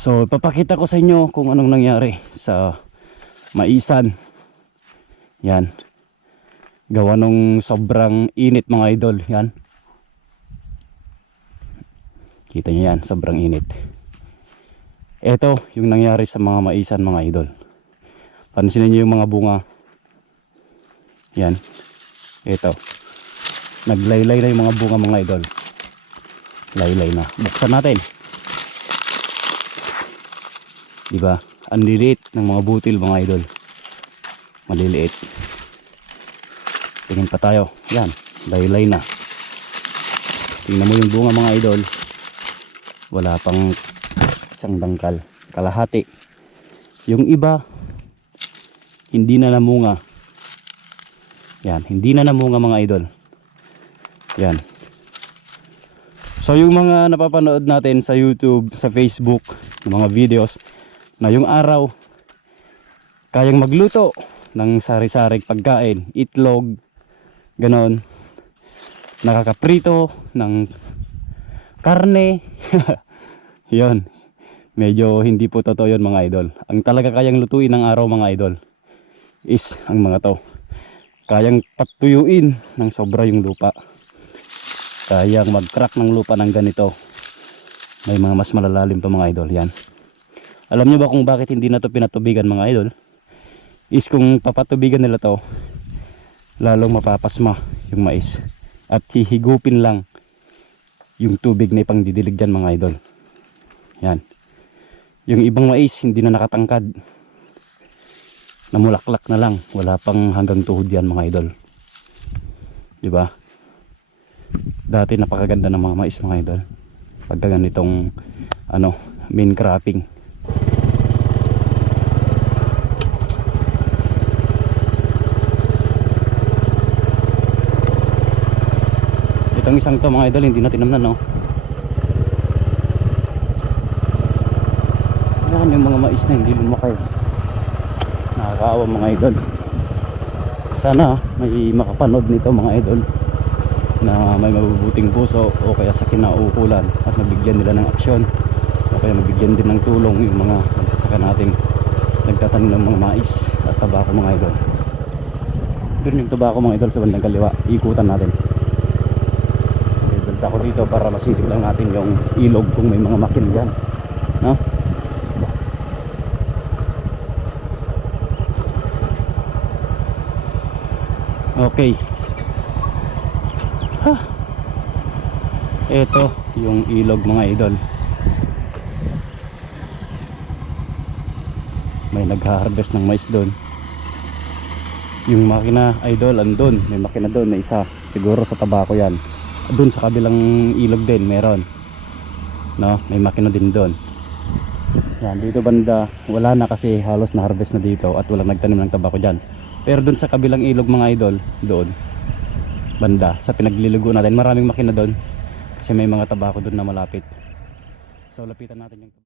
So, papakita ko sa inyo kung anong nangyari sa maisan. Yan. Gawa nung sobrang init mga idol. Yan. Kita niyo yan, sobrang init. Ito yung nangyari sa mga maisan mga idol. Pansinin niyo yung mga bunga. Yan. Ito. Naglaylay na yung mga bunga mga idol. Laylay na. Buksan natin. Diba? Ang liliit ng mga butil mga idol. Maliliit. Tingin pa tayo. Yan. Laylay na. Tingnan mo yung bunga mga idol. Wala pang isang dangkal. Kalahati. Yung iba, hindi na namunga. Yan. Hindi na namunga mga idol. Yan. So yung mga napapanood natin sa YouTube, sa Facebook, mga videos na yung araw kayang magluto ng sari-saring pagkain, itlog, ganon. Nakakaprito ng karne. yon Medyo hindi po totoo yun mga idol. Ang talaga kayang lutuin ng araw mga idol is ang mga to. Kayang patuyuin ng sobra yung lupa. Kayang mag-crack ng lupa ng ganito. May mga mas malalalim pa mga idol. Yan. Alam nyo ba kung bakit hindi na to pinatubigan mga idol? Is kung papatubigan nila to, lalong mapapasma yung mais. At hihigupin lang yung tubig na ipangdidilig dyan mga idol. Yan. Yung ibang mais hindi na nakatangkad. Namulaklak na lang. Wala pang hanggang tuhod yan mga idol. Ba? Dati napakaganda ng mga mais mga idol. Pagka ganitong ano, main cropping. Itong isang to mga idol hindi na tinamnan no. Yan yung mga mais na hindi lumakay. Nakakaawa mga idol. Sana may makapanood nito mga idol na may mabubuting puso o kaya sa kinauukulan at mabigyan nila ng aksyon o kaya mabigyan din ng tulong yung mga magsasaka nating nagtatanim ng mga mais at tabako mga idol. Doon yung tabako mga idol sa bandang kaliwa. Ikutan natin. Ibenta ko dito para masilip lang natin yung ilog kung may mga makin dyan. No? Okay. Ha. Ito yung ilog mga idol. May nag-harvest ng mais doon. Yung makina idol andun, may makina doon na isa. Siguro sa tabako 'yan. Doon sa kabilang ilog din meron. No, may makina din doon. Yan, dito banda, wala na kasi halos na harvest na dito at walang nagtanim ng tabako diyan. Pero doon sa kabilang ilog mga idol, doon banda sa pinagliligo natin, maraming makina doon kasi may mga tabako doon na malapit. So lapitan natin yung